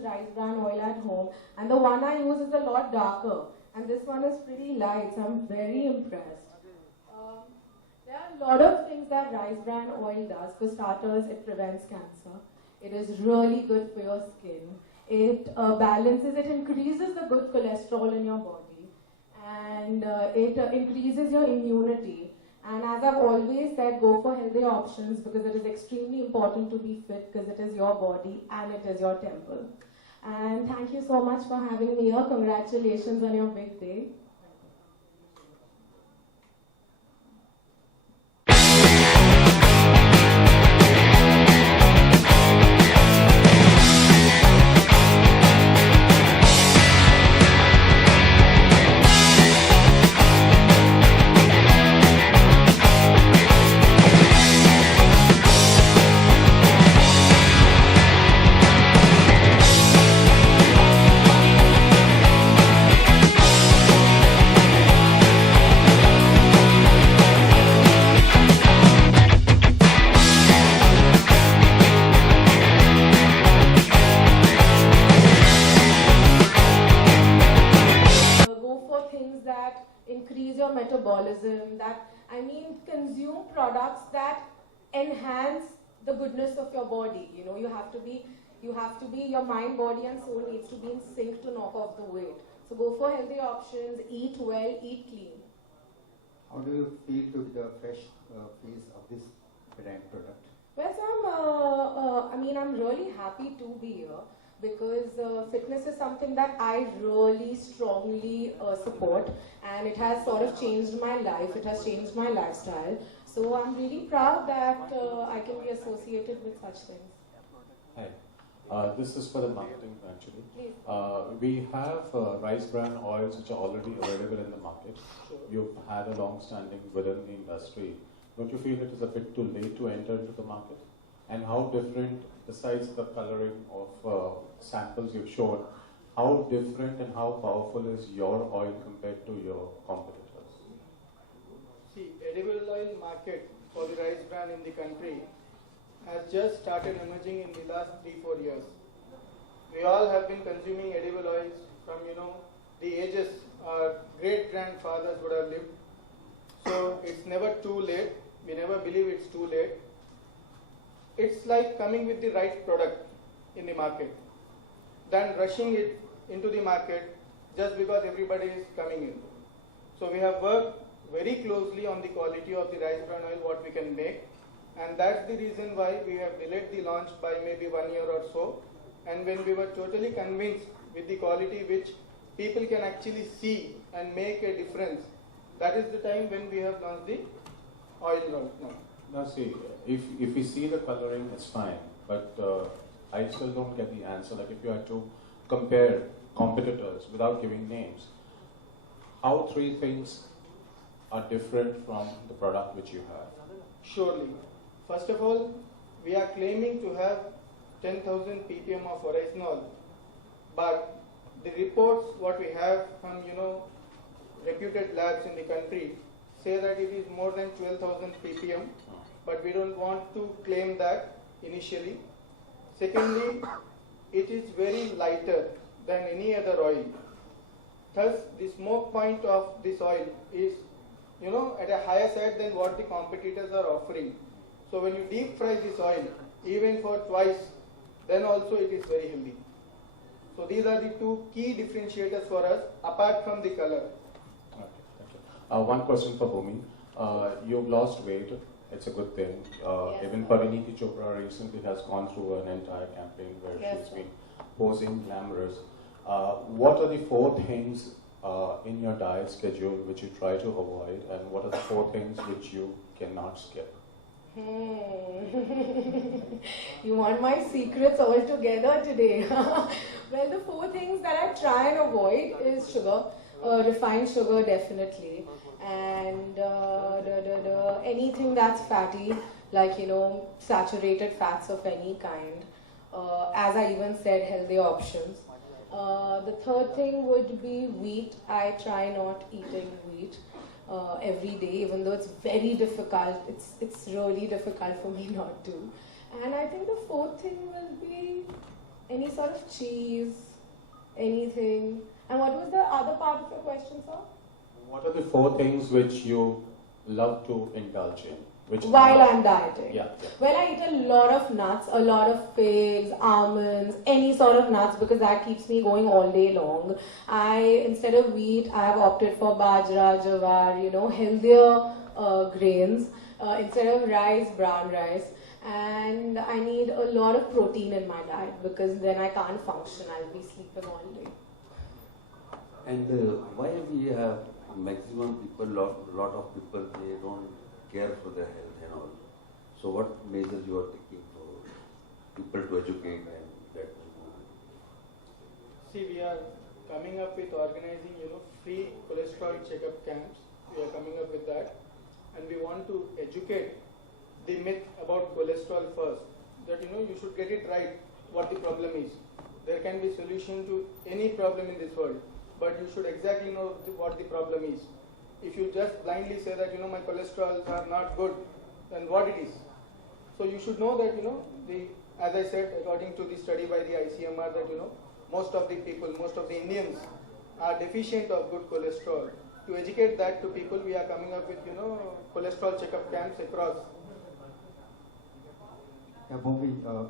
use rice bran oil at home, and the one I use is a lot darker, and this one is pretty light, so I'm very impressed. There are a lot of things that rice bran oil does. For starters, it prevents cancer. It is really good for your skin. It balances, it increases the good cholesterol in your body, and it increases your immunity. And as I've always said, go for healthy options because it is extremely important to be fit because it is your body and it is your temple. And thank you so much for having me here. Congratulations on your big day. Increase your metabolism, consume products that enhance the goodness of your body. You know, you have to be, your mind, body and soul needs to be in sync to knock off the weight. So go for healthy options, eat well, eat clean. How do you feel to the fresh face of this brand product? Well, I'm really happy to be here because fitness is something that I really strongly support, and it has sort of changed my life, it has changed my lifestyle. So I'm really proud that I can be associated with such things. Hi, this is for the marketing actually. We have rice bran oils which are already available in the market. Sure. You've had a long standing within the industry. Don't you feel it is a bit too late to enter into the market? And how different, besides the coloring of samples you've shown, how different and how powerful is your oil compared to your competitors? See, edible oil market for the rice bran in the country has just started emerging in the last 3-4 years. We all have been consuming edible oils from, the ages our great grandfathers would have lived. So it's never too late. We never believe it's too late. It's like coming with the right product in the market than rushing it into the market just because everybody is coming in. So we have worked very closely on the quality of the rice bran oil, what we can make, and that's the reason why we have delayed the launch by maybe 1 year or so. And when we were totally convinced with the quality which people can actually see and make a difference, that is the time when we have launched the oil now. Now see, if we see the coloring, it's fine, but I still don't get the answer. Like if you had to compare competitors without giving names, how 3 things are different from the product which you have? Surely. First of all, we are claiming to have 10,000 ppm of oryzanol, but the reports what we have from reputed labs in the country say that it is more than 12,000 ppm, but we don't want to claim that initially. Secondly, it is very lighter than any other oil. Thus, the smoke point of this oil is at a higher side than what the competitors are offering. So when you deep fry this oil, even for twice, then also it is very healthy. So these are the 2 key differentiators for us, apart from the color. Okay, thank you. One question for Bhumi. You've lost weight. It's a good thing. Yes, Even Parineeti Chopra recently has gone through an entire campaign where yes, she's been posing glamorous. What are the 4 things in your diet schedule which you try to avoid, and what are the 4 things which you cannot skip? You want my secrets all together today? Well, the 4 things that I try and avoid is sugar, refined sugar definitely, and anything that's fatty, like saturated fats of any kind. As I even said, healthy options. The 3rd thing would be wheat. I try not eating wheat every day, even though it's very difficult. It's really difficult for me not to. And I think the 4th thing will be Any sort of cheese, anything. And what was the other part of your question, sir? What are the 4 things which you love to indulge in? Which While I'm dieting. Yeah. Well, I eat a lot of nuts, a lot of figs, almonds, any sort of nuts because that keeps me going all day long. Instead of wheat, I have opted for bajra, jawar, healthier grains. Instead of rice, brown rice. And I need a lot of protein in my diet because then I can't function. I'll be sleeping all day. And why we have maximum people, lot of people, they don't care for their health and all. So what measures you are taking for people to educate and that? See, we are coming up with organizing, free cholesterol checkup camps. We are coming up with that, and we want to educate the myth about cholesterol first. That you should get it right. What the problem is. There can be solution to any problem in this world, but you should exactly know what the problem is. If you just blindly say that my cholesterols are not good, then what it is? So you should know that as I said, according to the study by the ICMR, that most of the people, most of the Indians are deficient of good cholesterol. To educate that to people, we are coming up with cholesterol checkup camps across. Yeah, Bhumi,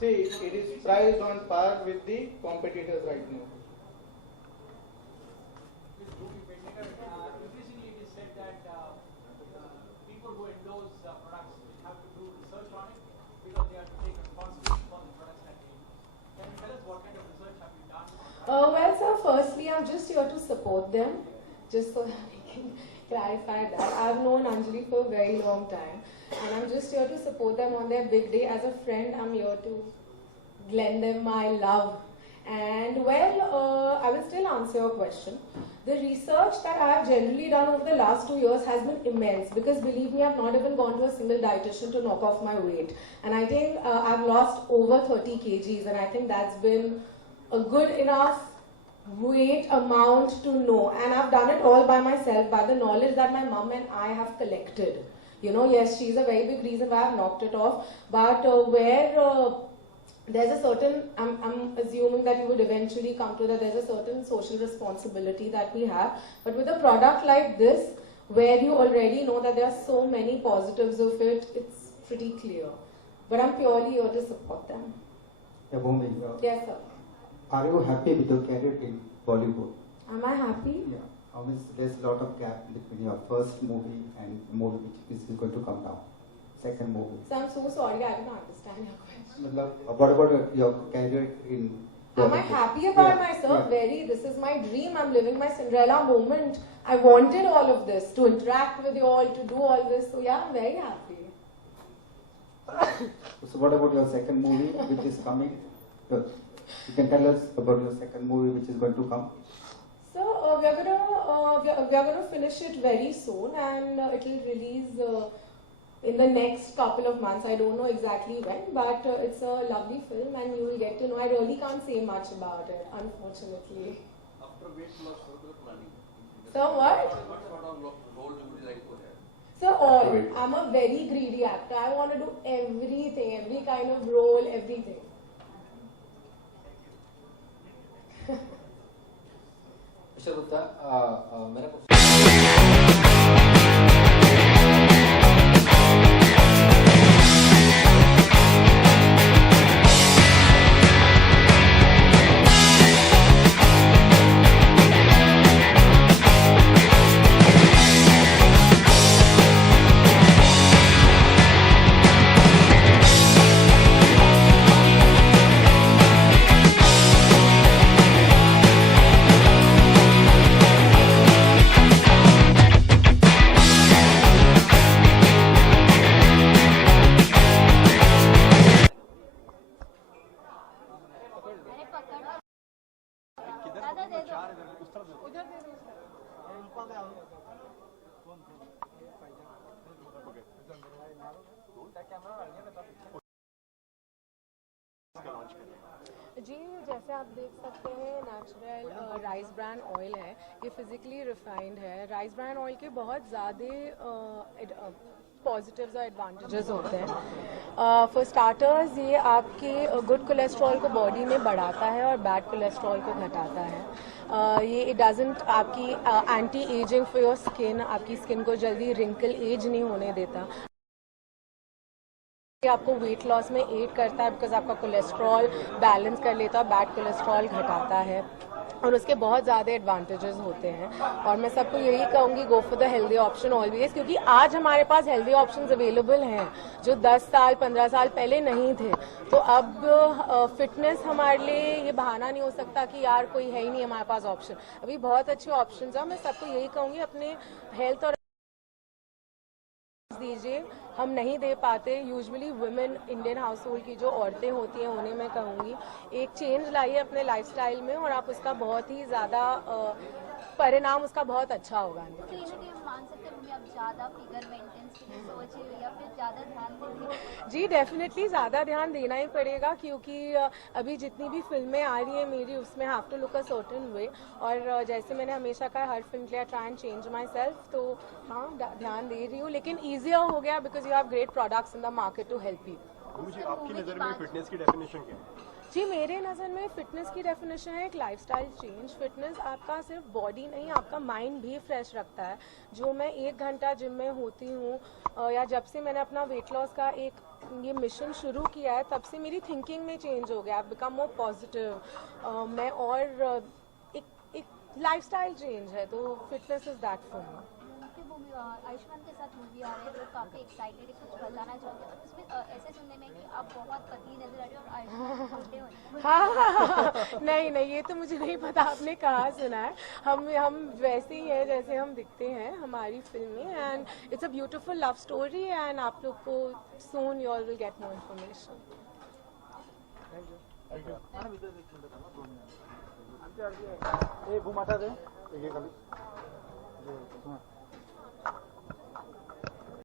See, it is priced on par with the competitors right now. Increasingly, it is said that people who endorse products have to do research on it because they have to take responsibility for the products that they use. Can you tell us what kind of research have you done? Well, sir, firstly, I'm just here to support them, just so that we can clarify that. I've known Anjali for a very long time, and I'm just here to support them on their big day. As a friend, I'm here to lend them my love. And well, I will still answer your question. The research that I have generally done over the last 2 years has been immense because believe me, I've not even gone to a single dietitian to knock off my weight. And I think I've lost over 30 kgs, and I think that's been a good enough weight amount to know. And I've done it all by myself, by the knowledge that my mum and I have collected. Yes, she's a very big reason why I've knocked it off. But there's a certain, I'm assuming that you would eventually come to that there's a certain social responsibility that we have. But with a product like this, where you already know that there are so many positives of it, it's pretty clear. But I'm purely here to support them. yeah, Bhumi, Yes, sir. are you happy with your career in Bollywood? Am I happy? Yeah. There's a lot of gap between your first movie and the movie which is going to come now. Second movie. So I'm so sorry, I didn't understand your question. What about your career in Am I Bollywood? happy about Yeah, myself? yeah. Very. This is my dream. I'm living my Cinderella moment. I wanted all of this, to interact with you all, to do all this. So yeah, I'm very happy. So what about your second movie which is coming? You can tell us about your second movie which is going to come. So we are gonna finish it very soon, and it will release in the next couple of months. I don't know exactly when, but it's a lovely film, and you will get to know. I really can't say much about it, unfortunately. After weight loss, what are you planning? So what? What sort of role you would like to have? So all. I'm a very greedy actor. I want to do everything, every kind of role, everything. Mister Gupta मेरा question जी जैसे आप देख सकते हैं natural rice bran oil है, ये physically refined है। Rice bran oil के बहुत ज़्यादा पॉजिटिव्स और एडवांटेजेस होते हैं। फॉर स्टार्टर्स ये आपके गुड कोलेस्ट्रॉल को बॉडी में बढ़ाता है और बैड कोलेस्ट्रॉल को घटाता है। ये इट डजंट आपकी anti ageing for your skin, आपकी स्किन को जल्दी रिंकल एज नहीं होने देता। ये आपको वेट लॉस में एड करता है बिकॉज आपका कोलेस्ट्रॉल बैलेंस कर लेता है, बैड कोलेस्ट्रॉल घटाता है और उसके बहुत ज़्यादा एडवांटेजेस होते हैं। और मैं सबको यही कहूँगी, go for the healthy option always, क्योंकि आज हमारे पास हेल्दी ऑप्शंस अवेलेबल हैं जो 10 साल 15 साल पहले नहीं थे। तो अब फिटनेस हमारे लिए ये बहाना नहीं हो सकता कि यार कोई है ही नहीं हमारे पास ऑप्शन। अभी बहुत अच्छे ऑप्शंस हैं। मैं सबको यही कहूँगी अपने हेल्थ और दीजिए, हम नहीं दे पाते। Usually women Indian house hold की जो औरतें होती हैं उन्हें मैं कहूँगी एक चेंज लाइए अपने लाइफस्टाइल में और आप उसका बहुत ही ज़्यादा परिणाम उसका बहुत अच्छा होगा। तो ये कि हम मान सकते हैं अब ज़्यादा फिगर मेंटेनेंस के लिए सोचिए या फिर ज़्यादा ध्यान देंगे? जी डेफिनेटली ज़्यादा ध्यान देना ही पड़ेगा, क्योंकि अभी जितनी भी फिल्में आ रही है मेरी उसमें have to look a certain way. और जैसे मैंने हमेशा कहा हर फिल्म के लिए try and change myself, तो हाँ ध्यान दे रही हूँ, लेकिन ईजियर हो गया because you have great products in the market to help you. मुझे आपकी नज़र में फिटनेस की डेफिनेशन क्या है? जी मेरे नज़र में फ़िटनेस की डेफिनेशन है एक लाइफस्टाइल चेंज। फिटनेस आपका सिर्फ बॉडी नहीं, आपका माइंड भी फ्रेश रखता है। जो मैं 1 घंटा जिम में होती हूँ या जब से मैंने अपना वेट लॉस का एक ये मिशन शुरू किया है, तब से मेरी थिंकिंग में चेंज हो गया। I become more positive. मैं और एक लाइफस्टाइल चेंज है, तो fitness is that for me. Ayushman के साथ मूवी आ रही है, लोग काफ़ी एक्साइटेड है, कुछ बताना चाहते हैं? उसमें ऐसे सुनने में कि आप बहुत पतली नजर आ रही हो और आयुष्मान छोटे हो रहे हैं। हाँ नहीं ये तो मुझे नहीं पता, आपने कहाँ सुना है। हम वैसे ही हैं जैसे हम दिखते हैं हमारी फिल्म में, and it's a beautiful love story and आप लोग को soon you all will get more information. Thank you.